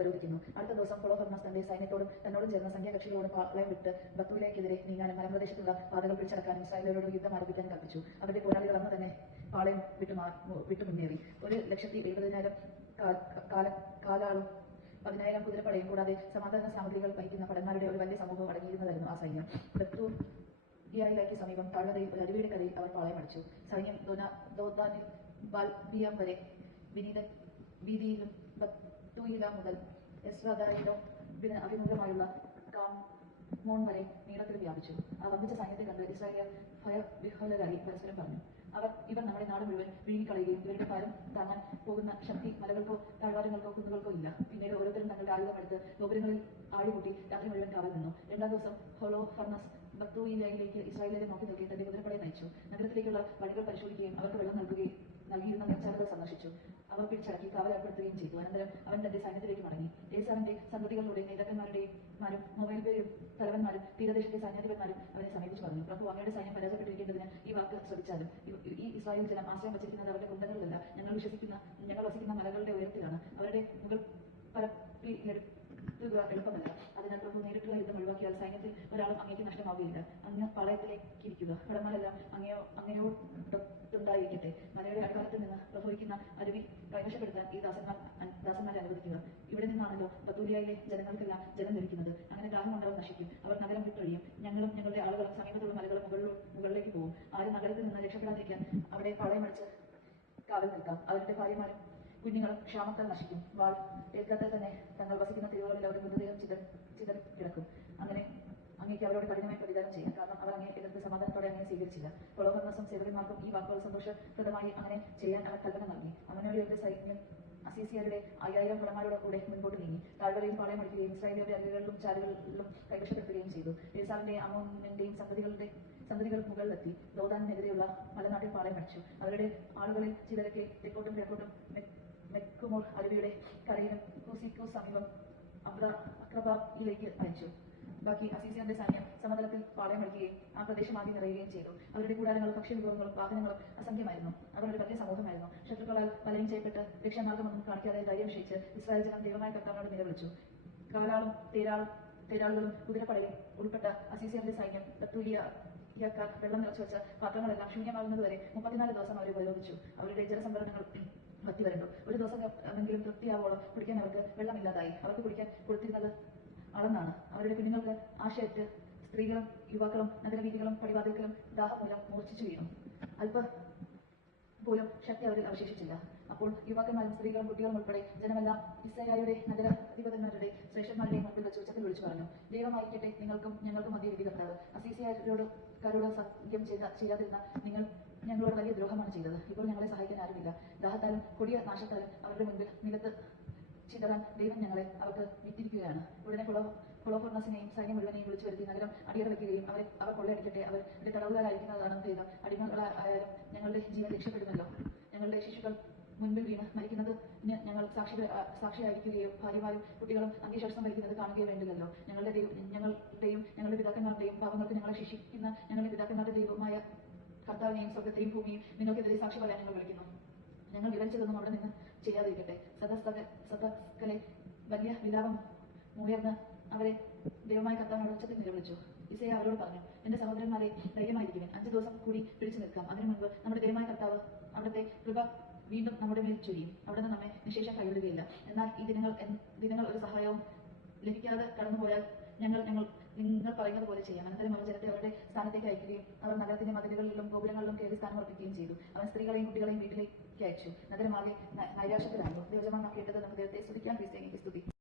ഉപരോധിക്കുന്നു. അടുത്ത ദിവസം ഹൊളോഫർണസ് തന്റെ സൈന്യത്തോടും തന്നോടും ചേർന്ന സംഖ്യാകക്ഷികളോടും പാളയം വിട്ട് ബത്തൂലിലേക്കെതിരെ നീങ്ങാനും മലമ്പ്രദേശത്തുള്ള പാതകൾ പിടിച്ചടക്കാനും ഇസ്രായേലിനോട് യുദ്ധം ആരംഭിക്കാനും കൽപ്പിച്ചു. അവരുടെ പോരാളികൾ അന്ന് തന്നെ പാളയം വിട്ടു മുന്നേറി. 1,70,000 കാലാളും 10,000 കുതിരപ്പടയും കൂടാതെ സമാധാന സാമഗ്രികൾ വഹിക്കുന്ന ഭടന്മാരുടെ ഒരു വലിയ സമൂഹം അടങ്ങിയിരുന്നതായിരുന്നു ആ സൈന്യം. ബത്തൂലിയയ്ക്ക് സമീപം താഴ്വരയിൽ ഒരു അരുവിയുടെ കരയിൽ അവർ പാളയമടിച്ചു. സൈന്യം ദോദാനിൽ ബാൽബിയാം വരെ വീതിയിലും ബത്തൂയില മുതൽ എസ്രാദായിലോ അഭിമുഖമായുള്ള കാമോൺ വരെ നീളത്തിൽ വ്യാപിച്ചു. ആ വമ്പിച്ച സൈന്യത്തെ കണ്ട് ഇസ്രായേലിയർ ഭയവിഹ്വലരായി പരസ്പരം പറഞ്ഞു, ഇവർ നമ്മുടെ നാട് മുഴുവൻ വിഴുങ്ങിക്കളയുകയും ഇവരുടെ ഭാരം താങ്ങാൻ പോകുന്ന ശക്തി മലകൾക്കോ താഴ്വാരങ്ങൾക്കോ കുന്നുകൾക്കോ ഇല്ല. പിന്നീട് ഓരോരുത്തരും തങ്ങളുടെ ആയുധമെടുത്ത് ഗോപുരങ്ങളിൽ ആഴികൂട്ടി രാത്രി മുഴുവൻ കാവൽ നിന്നു. രണ്ടാം ദിവസം ഹൊളോഫർണസ് ബത്തൂയിലയിലേക്ക് ഇസ്രായേലിനെ നോക്കി നിൽക്കി തന്റെ കുതിരപ്പടയെ നയിച്ചു. നഗരത്തിലേക്കുള്ള വഴികൾ പരിശോധിക്കുകയും അവർക്ക് വെള്ളം നൽകിയിരുന്ന നെൽച്ചാലുകൾ സന്ദർശിച്ചു. അവർ പിടിച്ചടക്കി കാവലേർപ്പെടുത്തുകയും ചെയ്തു. അനന്തരം അവൻ തന്റെ സൈന്യത്തിലേക്ക് മടങ്ങി. ഏസാവിന്റെ സന്തതികളുടെ നേതാക്കന്മാരും മൊബൈൽപേരും തലവന്മാരും തീരദേശത്തെ സൈന്യാധിപന്മാരും അവനെ സമീപിച്ചു പറഞ്ഞു, പ്രഭു, അങ്ങയുടെ സൈന്യം പരാജയപ്പെട്ടിരിക്കേണ്ടതിന് ഈ വാക്ക് ശ്രദ്ധിച്ചാലും ഈ ഇസ്രായേൽ ജനം ആശ്രയം വച്ചിരിക്കുന്നത് അവരുടെ കുന്തങ്ങളിലല്ല, ഞങ്ങൾ വസിക്കുന്ന മലകളുടെ ഉയരത്തിലാണ്. അവരുടെ മുകൾ പരപ്പിലെടുക്കുക എളുപ്പമല്ല. അതിനാൽ പ്രഭു, നേരിട്ടുള്ള യുദ്ധം ഒഴിവാക്കിയാൽ സൈന്യത്തിൽ ഒരാളും അങ്ങേക്ക് നഷ്ടമാവുകയില്ല. അങ്ങ് പാളയത്തിലേക്കിരിക്കുക, ഭടന്മാരെല്ലാം അങ്ങയോടൊത്തുണ്ടായിരിക്കട്ടെ. മലയുടെ അടിവാരത്തിൽ നിന്ന് പ്രഭവിക്കുന്ന അരുവി കൈവശപ്പെടുത്താൻ ഈ ദാസന്മാരെ അനുവദിക്കുക. ഇവിടെ നിന്നാണല്ലോ ബത്തൂലിയയിലെ ജനങ്ങൾക്കെല്ലാം ജലം ലഭിക്കുന്നത്. അങ്ങനെ ദാഹം കൊണ്ടവർ നശിക്കും, അവർ നഗരം വിട്ടൊഴിയും. ഞങ്ങളും ഞങ്ങളുടെ ആളുകളും സമീപത്തുള്ള മലകളും മുകളിലേക്ക് പോകും. ആരും നഗരത്തിൽ നിന്ന് രക്ഷപ്പെടാതിരിക്കാൻ അവിടെ പാളയമടിച്ച് കാവൽ നിൽക്കാം. അവരുടെ ഭാര്യമാരും കുഞ്ഞുങ്ങളും ക്ഷാമത്താൽ നശിക്കും. വാൾ ഏൽക്കാതെ തന്നെ തങ്ങൾ വസിക്കുന്ന തെരുവുകളിൽ അവരുടെ മൃതദേഹം ചിതറിക്കിടക്കും. അങ്ങനെ അങ്ങേക്ക് അവരോട് കഠിനമായി പ്രതികാരം ചെയ്യാം, കാരണം അവർ അങ്ങേ എതിർത്ത് സമാധാനത്തോടെ അങ്ങനെ സ്വീകരിച്ചില്ല. ഹൊളോഫർണസും സേവകന്മാർക്കും ഈ വാക്കുകൾ സന്തോഷപ്രദമായി അങ്ങനെ ചെയ്യാൻ അവർ കൽപ്പന നൽകി. അവനോടെ സൈന്യം അസീസിയരുടെ 5000 ഭടന്മാരുടെ കൂടെ മുൻപോട്ട് നീങ്ങി താഴ്വരയിൽ പാളയമടിക്കുകയും ഇസ്രായേലിയുടെ അരുവികളിലും ചാലുകളിലും കൈവശപ്പെടുത്തുകയും ചെയ്തു. ഏസാവിന്റെയും അമ്മോന്റെയും സന്തതികൾ മുകളിലെത്തി ദോദാനെതിരെയുള്ള മലനാട്ടിൽ പാളയമടിച്ചു. അവരുടെ ആളുകളിൽ ചിലരൊക്കെ തെക്കോട്ടും കിഴക്കോട്ടും മെക്കുമോർ അരുവിയുടെ കരയിലും കൂസിക്കു സമീപം അക്രബയിലേക്ക് അയച്ചു. ബാക്കി അസീസിയന്റെ സൈന്യം സമതലത്തിൽ പാളയമടിക്കുകയും ആ പ്രദേശമാകെ നിറയുകയും ചെയ്തു. അവരുടെ കൂടാരങ്ങളും ഭക്ഷ്യവിഭവങ്ങളും വാഹനങ്ങളും അസംഖ്യമായിരുന്നു. അവർ ഒരു വലിയ സമൂഹമായിരുന്നു. ശത്രുക്കളാൽ വലയം ചെയ്യപ്പെട്ട് രക്ഷാമാർഗമൊന്നും കാണിക്കാതെ ധൈര്യം ക്ഷയിച്ച് ഇസ്രായേൽ ജനം ദൈവമായ കർത്താവിനോട് നിലവിളിച്ചു. കാലാളും തേരാളുകളും കുതിരപ്പടയും ഉൾപ്പെട്ട അസീസിയന്റെ സൈന്യം ബത്തൂലിയക്കാർ വെള്ളം നിറച്ചു വെച്ച പാത്രങ്ങളെല്ലാം ശൂന്യമാകുന്നതുവരെ 34 ദിവസം അവരെ ഉപരോധിച്ചു. അവരുടെ ജലസംഭരണങ്ങൾ വറ്റി വരണ്ടു. ഒരു ദിവസം എങ്കിലും തൃപ്തിയാവോളം കുടിക്കാൻ അവർക്ക് വെള്ളമില്ലാതായി. അവർക്ക് കുടിക്കാൻ കൊടുത്തിരുന്നത് അളന്നാണ്. അവരുടെ കുഞ്ഞുങ്ങൾക്ക് ആശയറ്റ് സ്ത്രീകളും യുവാക്കളും നഗരവീഥികളും പടിവാതിൽക്കലും ദാഹം മൂലം മൂർച്ഛിച്ചു വീണു. അല്പ പോലും ശക്തി അവരിൽ അവശേഷിച്ചില്ല. അപ്പോൾ യുവാക്കന്മാരും സ്ത്രീകളും കുട്ടികളും ഉൾപ്പെടെ ജനമെല്ലാം ഇസ്രായേലിയുടെ നഗരാധിപന്മാരുടെ ശ്രേഷ്ഠന്മാരുടെയും മുമ്പിൽ വെച്ച് ഉച്ചത്തിൽ വിളിച്ചു പറഞ്ഞു, ദൈവമായിരിക്കട്ടെ നിങ്ങൾക്കും ഞങ്ങൾക്കും മധ്യ വിധി കർത്താവ്. അസീസിയരോട് സഖ്യം ചെയ്യാതിരുന്ന നിങ്ങൾ ഞങ്ങളോട് വലിയ ദ്രോഹമാണ് ചെയ്തത്. ഇപ്പോൾ ഞങ്ങളെ സഹായിക്കാൻ ആരുമില്ല. ദാഹത്താലും കൊടിയ നാശത്താലും അവരുടെ മുൻപിൽ നിലത്ത് ചിതറാൻ ദൈവം ഞങ്ങളെ അവർക്ക് വിറ്റിരിക്കുകയാണ്. ഉടനെ ഹൊളോഫർണസിനെയും സൈന്യം മുഴുവനെയും വിളിച്ചു വരുത്തി നഗരം അടിയറ വയ്ക്കുകയും അവർ കൊള്ളയടിക്കട്ടെ, അവരുടെ തടവുകാരായിരിക്കുന്നതാണെന്ന് ദൈവം. അടിമകളായാലും ഞങ്ങളുടെ ജീവൻ രക്ഷപ്പെടുമല്ലോ. ഞങ്ങളുടെ ശിശുക്കൾ മുൻപിൽ വീണ് മരിക്കുന്നതിന് ഞങ്ങൾ സാക്ഷിയായിരിക്കുകയോ ഭാര്യമാരും കുട്ടികളും അന്ത്യശ്വാസം വഹിക്കുന്നത് കാണുകയോ വേണ്ടില്ലല്ലോ. ഞങ്ങളുടെയും ഞങ്ങളുടെ പിതാക്കന്മാരുടെയും പാപങ്ങൾക്ക് ഞങ്ങളെ ശിക്ഷിക്കുന്ന ഞങ്ങളുടെ പിതാക്കന്മാരുടെ ദൈവമായ കർത്താവിനെയും സ്വർഗത്തെയും ഭൂമിയും നിങ്ങൾക്കെതിരെ സാക്ഷി പറയാൻ ഞങ്ങൾ വിളിക്കുന്നു. ഞങ്ങൾ വിവരിച്ചതൊന്നും അവിടെ നിന്ന് ചെയ്യാതിരിക്കട്ടെ. സദസ്കലെ വലിയ വിലാപം ഉയർന്ന് അവരെ ദൈവമായ കർത്താവിനോട് ഉച്ചത്തിൽ നിലവിളിച്ചു. ഇസയ അവരോട് പറഞ്ഞു, എന്റെ സഹോദരന്മാരെ, ധൈര്യമായിരിക്കുവിൻ. 5 ദിവസം കൂടി പിടിച്ചു നിൽക്കാം. അതിനു മുൻപ് നമ്മുടെ ദൈവമായ കർത്താവ് അവിടുത്തെ കൃപ വീണ്ടും നമ്മുടെ മേൽ ചൊരിയും. അവിടുന്ന് നമ്മെ നിശേഷം കൈവിടുകയില്ല. എന്നാൽ ഈ ദിനങ്ങൾ ഒരു സഹായവും ലഭിക്കാതെ കടന്നുപോയാൽ നിങ്ങൾ പറയുന്നത് പോലെ ചെയ്യാം. അനന്തരം അവർ ജനത്തെ അവരുടെ സ്ഥാനത്തേക്ക് അയക്കുകയും അവർ നഗരത്തിന്റെ മതിലുകളിലും ഗോപുരങ്ങളിലും കയറി സ്ഥാനം ഉറപ്പിക്കുകയും ചെയ്തു. അവൻ സ്ത്രീകളെയും കുട്ടികളെയും വീട്ടിലേക്ക് അയച്ചു. നഗരമാകെ നൈരാശ്യത്തിലായിരുന്നു. ദൈവജനങ്ങൾ കേട്ടത് നമുക്ക് ദൈവത്തെ സ്തുതിക്കാൻ ക്രിസ്തുവിനെ സ്തുതി.